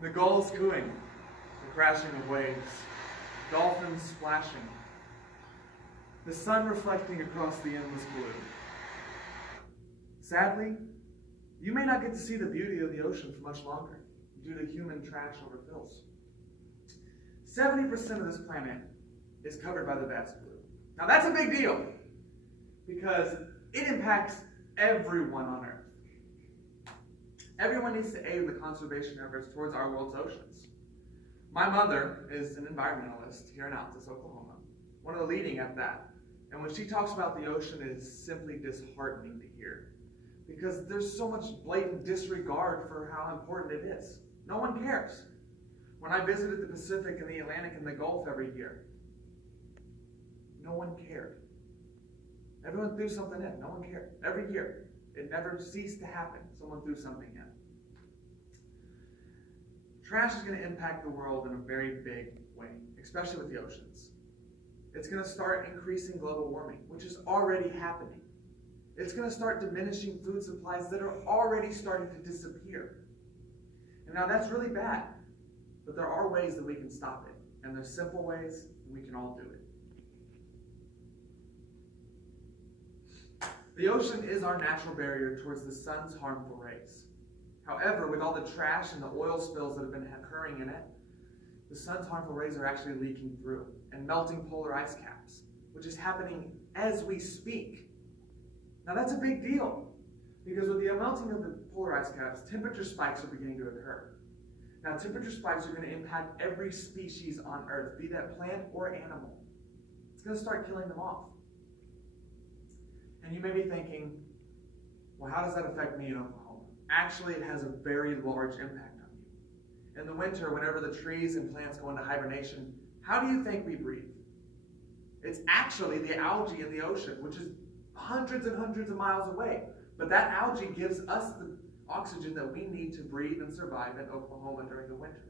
The gulls cooing, the crashing of waves, dolphins splashing, the sun reflecting across the endless blue. Sadly, you may not get to see the beauty of the ocean for much longer due to human trash overfills. 70% of this planet is covered by the vast blue. Now that's a big deal because it impacts everyone on Earth. Everyone needs to aid the conservation efforts towards our world's oceans. My mother is an environmentalist here in Altus, Oklahoma, one of the leading at that. And when she talks about the ocean, it is simply disheartening to hear because there's so much blatant disregard for how important it is. No one cares. When I visited the Pacific and the Atlantic and the Gulf every year, no one cared. Everyone threw something in. No one cared. Every year. It never ceased to happen. Someone threw something in. Trash is going to impact the world in a very big way, especially with the oceans. It's going to start increasing global warming, which is already happening. It's going to start diminishing food supplies that are already starting to disappear. And now that's really bad, but there are ways that we can stop it. And there's simple ways, and we can all do it. The ocean is our natural barrier towards the sun's harmful rays. However, with all the trash and the oil spills that have been occurring in it, the sun's harmful rays are actually leaking through and melting polar ice caps, which is happening as we speak. Now that's a big deal, because with the melting of the polar ice caps, temperature spikes are beginning to occur. Now temperature spikes are going to impact every species on Earth, be that plant or animal. It's going to start killing them off. And you may be thinking, well, how does that affect me in Oklahoma? Actually, it has a very large impact on you. In the winter, whenever the trees and plants go into hibernation, how do you think we breathe? It's actually the algae in the ocean, which is hundreds and hundreds of miles away. But that algae gives us the oxygen that we need to breathe and survive in Oklahoma during the winter.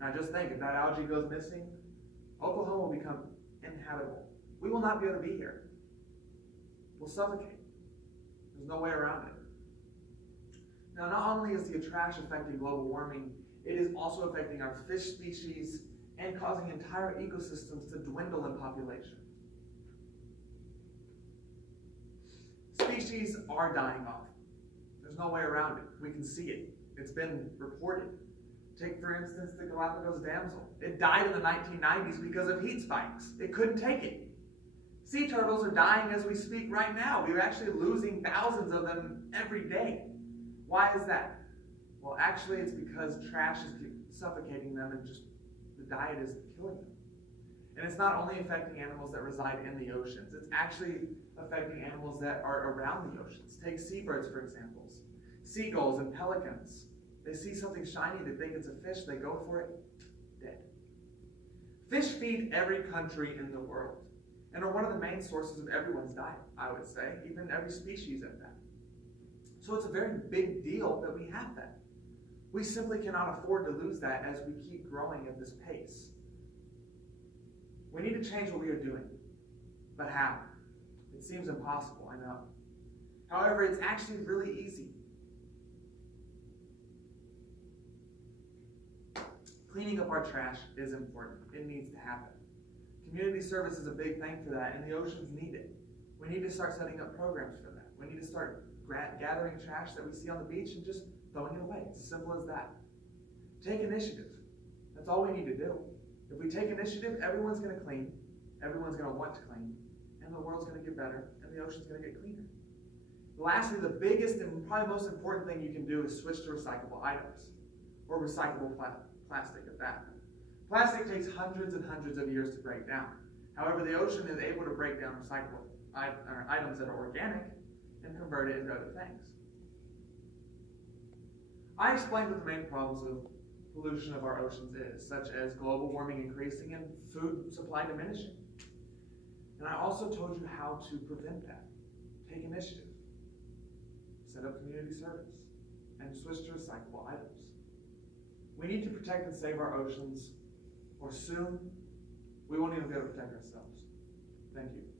Now just think, if that algae goes missing, Oklahoma will become inhabitable. We will not be able to be here. We'll suffocate. There's no way around it. Now, not only is the trash affecting global warming, it is also affecting our fish species and causing entire ecosystems to dwindle in population. Species are dying off. There's no way around it. We can see it. It's been reported. Take, for instance, the Galapagos damsel. It died in the 1990s because of heat spikes. It couldn't take it. Sea turtles are dying as we speak right now. We're actually losing thousands of them every day. Why is that? Well, actually, it's because trash is suffocating them and just the diet is killing them. And it's not only affecting animals that reside in the oceans. It's actually affecting animals that are around the oceans. Take seabirds, for examples. Seagulls and pelicans. They see something shiny, they think it's a fish, they go for it, dead. Fish feed every country in the world and are one of the main sources of everyone's diet, I would say, even every species at that. So it's a very big deal that we have that. We simply cannot afford to lose that as we keep growing at this pace. We need to change what we are doing. But how? It seems impossible, I know. However, it's actually really easy. Cleaning up our trash is important. It needs to happen. Community service is a big thing for that, and the oceans need it. We need to start setting up programs for that. We need to start gathering trash that we see on the beach and just throwing it away. It's as simple as that. Take initiative. That's all we need to do. If we take initiative, everyone's going to clean, everyone's going to want to clean, and the world's going to get better, and the ocean's going to get cleaner. Lastly, the biggest and probably most important thing you can do is switch to recyclable items, or recyclable plastic at that. Plastic takes hundreds and hundreds of years to break down. However, the ocean is able to break down recyclable items that are organic and convert it into other things. I explained what the main problems of pollution of our oceans is, such as global warming increasing and food supply diminishing. And I also told you how to prevent that. Take initiative, set up community service, and switch to recyclable items. We need to protect and save our oceans, or soon we won't even be able to protect ourselves. Thank you.